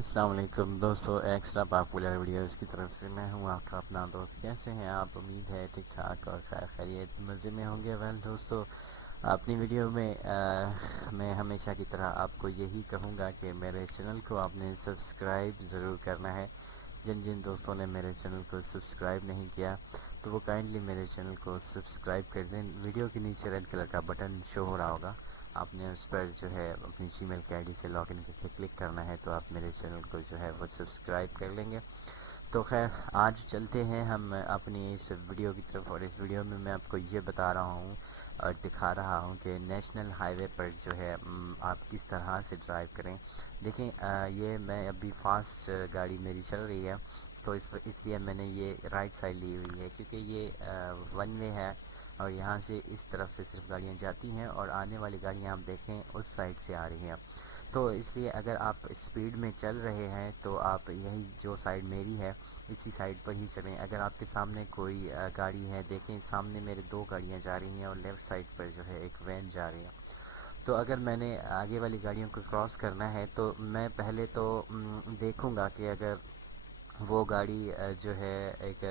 السلام علیکم دوستو، ایکسٹرا پاپولر ویڈیوز کی طرف سے میں ہوں آپ کا اپنا دوست۔ کیسے ہیں آپ؟ امید ہے ٹھیک ٹھاک اور خیر خیریت مزے میں ہوں گے۔ دوستو، اپنی ویڈیو میں میں ہمیشہ کی طرح آپ کو یہی کہوں گا کہ میرے چینل کو آپ نے سبسکرائب ضرور کرنا ہے۔ جن دوستوں نے میرے چینل کو سبسکرائب نہیں کیا تو وہ کائنڈلی میرے چینل کو سبسکرائب کر دیں۔ ویڈیو کے نیچے ریڈ کلر کا بٹن شو ہو رہا ہوگا، آپ نے اس پر جو ہے اپنی جی میل کی آئی ڈی سے لاگ ان کر کے کلک کرنا ہے تو آپ میرے چینل کو جو ہے وہ سبسکرائب کر لیں گے۔ تو خیر، آج چلتے ہیں ہم اپنی اس ویڈیو کی طرف، اور اس ویڈیو میں میں آپ کو یہ بتا رہا ہوں اور دکھا رہا ہوں کہ نیشنل ہائی وے پر جو ہے آپ کس طرح سے ڈرائیو کریں۔ دیکھیں، یہ میں ابھی فاسٹ گاڑی میری چل رہی ہے تو اس لیے میں نے یہ رائٹ سائڈ لی ہوئی ہے، کیونکہ یہ ون وے ہے اور یہاں سے اس طرف سے صرف گاڑیاں جاتی ہیں اور آنے والی گاڑیاں آپ دیکھیں اس سائڈ سے آ رہی ہیں۔ تو اس لیے اگر آپ اسپیڈ میں چل رہے ہیں تو آپ یہی جو سائڈ میری ہے اسی سائڈ پر ہی چلیں۔ اگر آپ کے سامنے کوئی گاڑی ہے، دیکھیں سامنے میرے دو گاڑیاں جا رہی ہیں اور لیفٹ سائڈ پر جو ہے ایک وین جا رہی ہے۔ تو اگر میں نے آگے والی گاڑیوں کو کراس کرنا ہے تو میں پہلے تو دیکھوں گا کہ اگر وہ گاڑی جو ہے ایک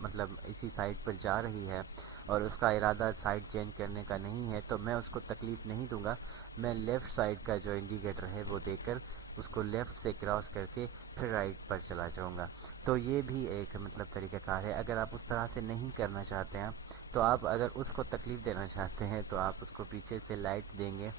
مطلب اسی سائڈ پر جا رہی ہے اور اس کا ارادہ سائڈ چینج کرنے کا نہیں ہے تو میں اس کو تکلیف نہیں دوں گا۔ میں لیفٹ سائڈ کا جو انڈیکیٹر ہے وہ دیکھ کر اس کو لیفٹ سے کراس کر کے پھر رائٹ پر چلا جاؤں گا۔ تو یہ بھی ایک مطلب طریقہ کار ہے۔ اگر آپ اس طرح سے نہیں کرنا چاہتے ہیں تو آپ اگر اس کو تکلیف دینا چاہتے ہیں تو آپ اس کو پیچھے سے لائٹ دیں گے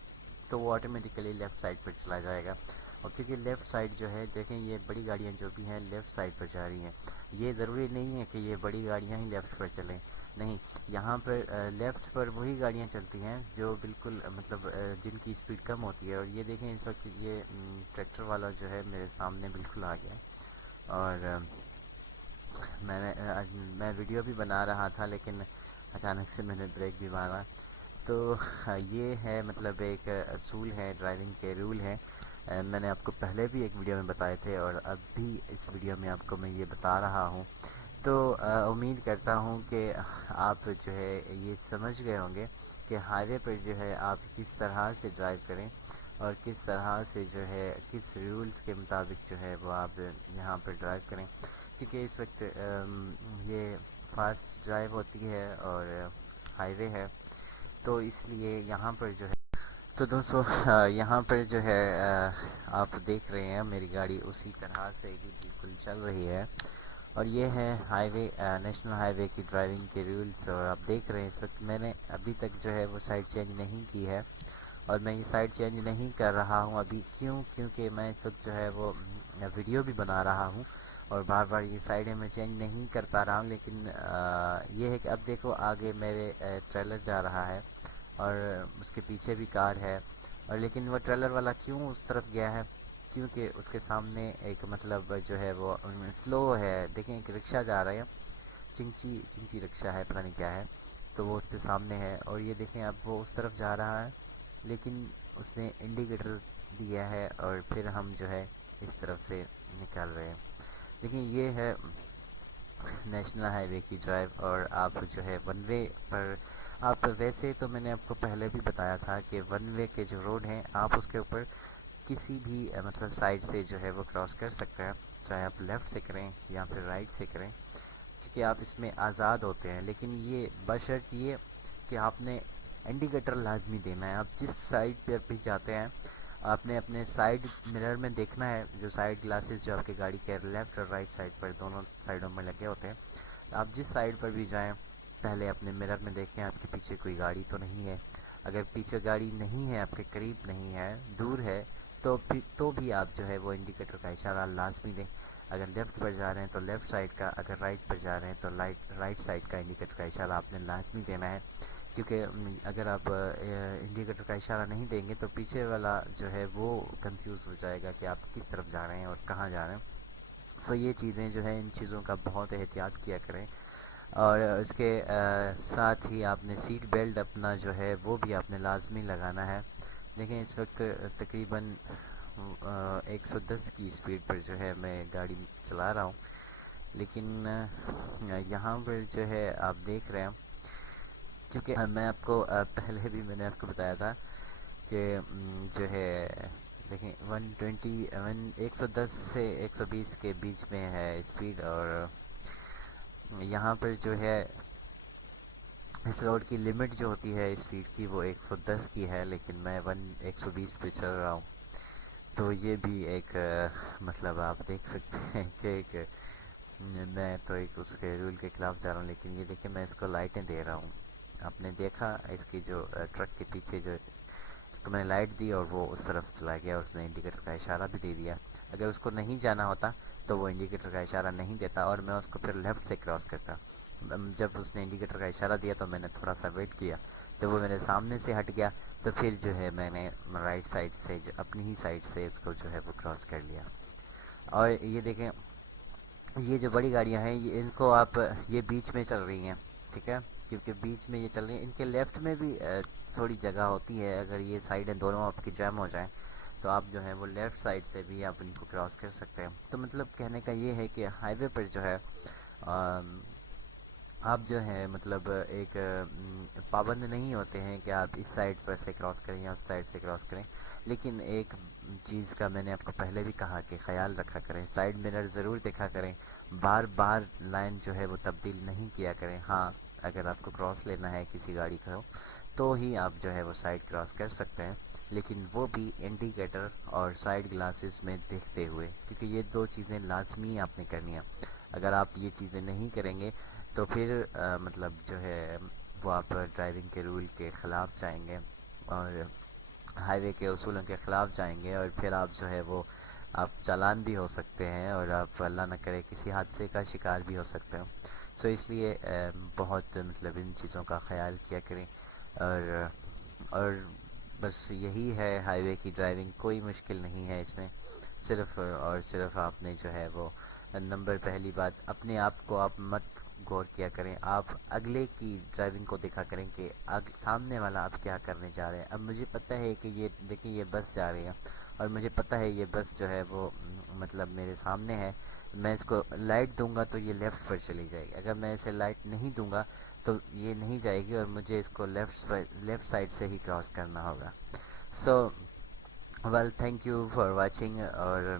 تو وہ آٹومیٹیکلی لیفٹ سائڈ پر چلا جائے گا۔ اور کیونکہ لیفٹ سائڈ جو ہے، دیکھیں یہ بڑی گاڑیاں جو بھی ہیں لیفٹ سائڈ پر جا رہی ہیں، یہ ضروری نہیں ہے کہ یہ بڑی گاڑیاں ہی لیفٹ پر چلیں، نہیں، یہاں پر لیفٹ پر وہی گاڑیاں چلتی ہیں جو بالکل مطلب جن کی اسپیڈ کم ہوتی ہے۔ اور یہ دیکھیں اس وقت یہ ٹریکٹر والا جو ہے میرے سامنے بالکل آ گیا اور میں ویڈیو بھی بنا رہا تھا لیکن اچانک سے میں نے بریک بھی مارا۔ تو یہ ہے مطلب ایک اصول ہے، ڈرائیونگ کے رول ہیں۔ میں نے آپ کو پہلے بھی ایک ویڈیو میں بتائے تھے اور اب بھی اس ویڈیو میں آپ کو میں یہ بتا رہا ہوں۔ تو امید کرتا ہوں کہ آپ جو ہے یہ سمجھ گئے ہوں گے کہ ہائی وے پر جو ہے آپ کس طرح سے ڈرائیو کریں اور کس طرح سے جو ہے کس رولز کے مطابق جو ہے وہ آپ یہاں پر ڈرائیو کریں، کیونکہ اس وقت یہ فاسٹ ڈرائیو ہوتی ہے اور ہائی وے ہے تو اس لیے یہاں پر جو ہے تو دوستو یہاں پر جو ہے آپ دیکھ رہے ہیں میری گاڑی اسی طرح سے ہی بالکل چل رہی ہے اور یہ ہے ہائی وے، نیشنل ہائی وے کی ڈرائیونگ کے رولز۔ اور آپ دیکھ رہے ہیں اس وقت میں نے ابھی تک جو ہے وہ سائڈ چینج نہیں کی ہے اور میں یہ سائڈ چینج نہیں کر رہا ہوں ابھی، کیونکہ میں اس وقت جو ہے وہ ویڈیو بھی بنا رہا ہوں اور بار بار یہ سائڈیں میں چینج نہیں کر پا رہا ہوں۔ لیکن یہ ہے کہ اب دیکھو آگے میرے ٹریلر جا رہا ہے اور اس کے پیچھے بھی کار ہے، اور لیکن وہ ٹریلر والا کیوں اس طرف گیا ہے؟ کیونکہ اس کے سامنے ایک مطلب جو ہے وہ فلو ہے۔ دیکھیں ایک رکشہ جا رہا ہے، چنچی رکشہ ہے، پتہ نہیں کیا ہے، تو وہ اس کے سامنے ہے اور یہ دیکھیں اب وہ اس طرف جا رہا ہے لیکن اس نے انڈیکیٹر دیا ہے اور پھر ہم جو ہے اس طرف سے نکال رہے ہیں۔ دیکھیں یہ ہے نیشنل ہائی وے کی ڈرائیو، اور آپ جو ہے ون وے پر آپ ویسے تو میں نے آپ کو پہلے بھی بتایا تھا کہ ون وے کے جو روڈ ہیں آپ اس کے اوپر کسی بھی مطلب سائڈ سے جو ہے وہ کراس کر سکتے ہیں، چاہے آپ لیفٹ سے کریں یا پھر رائٹ سے کریں، کیونکہ آپ اس میں آزاد ہوتے ہیں۔ لیکن یہ بشرط یہ کہ آپ نے انڈیکیٹر لازمی دینا ہے۔ آپ جس سائڈ پہ بھی جاتے ہیں آپ نے اپنے سائڈ مرر میں دیکھنا ہے، جو سائڈ گلاسز جو آپ کی گاڑی کے لیفٹ اور رائٹ سائڈ پر دونوں سائڈوں میں لگے ہوتے ہیں، آپ جس سائڈ پر بھی جائیں پہلے اپنے مرر میں دیکھیں آپ کے پیچھے کوئی گاڑی تو نہیں ہے۔ اگر پیچھے گاڑی نہیں ہے، آپ کے قریب نہیں ہے، دور ہے، تو بھی آپ جو ہے وہ انڈیکیٹر کا اشارہ لازمی دیں۔ اگر لیفٹ پر جا رہے ہیں تو لیفٹ سائڈ کا، اگر رائٹ پر جا رہے ہیں تو رائٹ سائڈ کا انڈیکیٹر کا اشارہ آپ نے لازمی دینا ہے، کیونکہ اگر آپ انڈیکیٹر کا اشارہ نہیں دیں گے تو پیچھے والا جو ہے وہ کنفیوز ہو جائے گا کہ آپ کس طرف جا رہے ہیں اور کہاں جا رہے ہیں۔ سو یہ چیزیں جو ہیں، ان چیزوں کا بہت احتیاط کیا کریں، اور اس کے ساتھ ہی آپ نے سیٹ بیلٹ اپنا جو ہے وہ بھی آپ نے لازمی لگانا ہے۔ دیکھیں اس وقت تقریباً 110 کی اسپیڈ پر جو ہے میں گاڑی چلا رہا ہوں، لیکن یہاں پر جو ہے آپ دیکھ رہے ہیں، کیونکہ میں آپ کو پہلے بھی میں نے آپ کو بتایا تھا کہ جو ہے دیکھیں 110 سے 120 کے بیچ میں ہے اسپیڈ، اور یہاں پر جو ہے اس روڈ کی لمٹ جو ہوتی ہے اسپیڈ کی وہ 110 کی ہے، لیکن میں 120 پہ چل رہا ہوں۔ تو یہ بھی ایک مطلب آپ دیکھ سکتے ہیں کہ ایک میں تو ایک اس کے رول کے خلاف جا رہا ہوں، لیکن یہ دیکھیں میں اس کو لائٹیں دے رہا ہوں۔ آپ نے دیکھا اس کی جو ٹرک کے پیچھے جو اس کو میں نے لائٹ دی اور وہ اس طرف چلا گیا، اس نے انڈیکیٹر کا اشارہ بھی دے دیا۔ اگر اس کو نہیں جانا ہوتا تو وہ انڈیکیٹر کا اشارہ نہیں دیتا اور میں اس کو پھر لیفٹ سے کراس کرتا۔ جب اس نے انڈیکیٹر کا اشارہ دیا تو میں نے تھوڑا سا ویٹ کیا، تو وہ میرے سامنے سے ہٹ گیا، تو پھر جو ہے میں نے رائٹ سائڈ سے اپنی ہی سائڈ سے اس کو جو ہے وہ کراس کر لیا۔ اور یہ دیکھیں یہ جو بڑی گاڑیاں ہیں یہ ان کو آپ یہ بیچ میں چل رہی ہیں، ٹھیک ہے، کیونکہ بیچ میں یہ چل رہی ہیں، ان کے لیفٹ میں بھی تھوڑی جگہ ہوتی ہے، اگر یہ سائڈیں دونوں آپ کی جام ہو جائیں تو آپ جو ہے وہ لیفٹ سائڈ سے بھی آپ ان کو کراس کر سکتے ہیں۔ تو مطلب کہنے کا یہ ہے کہ ہائی وے پر جو ہے آپ جو ہے مطلب ایک پابند نہیں ہوتے ہیں کہ آپ اس سائڈ پر سے کراس کریں یا اس سائڈ سے کراس کریں، لیکن ایک چیز کا میں نے آپ کو پہلے بھی کہا کہ خیال رکھا کریں، سائڈ مرر ضرور دیکھا کریں، بار بار لائن جو ہے وہ تبدیل نہیں کیا کریں۔ ہاں اگر آپ کو کراس لینا ہے کسی گاڑی کو تو ہی آپ جو ہے وہ سائڈ کراس کر سکتے ہیں، لیکن وہ بھی انڈیکیٹر اور سائڈ گلاسز میں دیکھتے ہوئے، کیونکہ یہ دو چیزیں لازمی آپ نے کرنی ہیں۔ اگر آپ یہ چیزیں نہیں کریں گے تو پھر مطلب جو ہے وہ آپ ڈرائیونگ کے رول کے خلاف جائیں گے اور ہائی وے کے اصولوں کے خلاف جائیں گے، اور پھر آپ جو ہے وہ آپ چالان بھی ہو سکتے ہیں اور آپ اللہ نہ کرے کسی حادثے کا شکار بھی ہو سکتے ہیں۔ سو اس لیے بہت مطلب ان چیزوں کا خیال کیا کریں، اور بس یہی ہے ہائی وے کی ڈرائیونگ، کوئی مشکل نہیں ہے اس میں، صرف اور صرف آپ نے جو ہے وہ نمبر پہلی بات اپنے آپ کو آپ مت غور کیا کریں، آپ اگلے کی ڈرائیونگ کو دیکھا کریں کہ سامنے والا آپ کیا کرنے جا رہے ہیں۔ اب مجھے پتہ ہے کہ یہ دیکھیں یہ بس جا رہی ہے اور مجھے پتہ ہے یہ بس جو ہے وہ مطلب میرے سامنے ہے، میں اس کو لائٹ دوں گا تو یہ لیفٹ پر چلی جائے گی، اگر میں اسے لائٹ نہیں دوں گا تو یہ نہیں جائے گی اور مجھے اس کو لیفٹ سائڈ سے ہی کراس کرنا ہوگا۔ So well thank you for watching, اور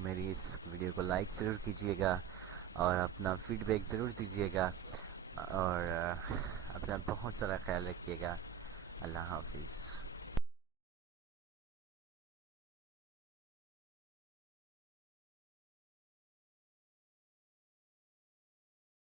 میری اس ویڈیو کو لائک ضرور کیجیے گا اور اپنا فیڈ بیک ضرور دیجیے گا، اور اپنا بہت سارا خیال رکھیے گا۔ اللہ حافظ۔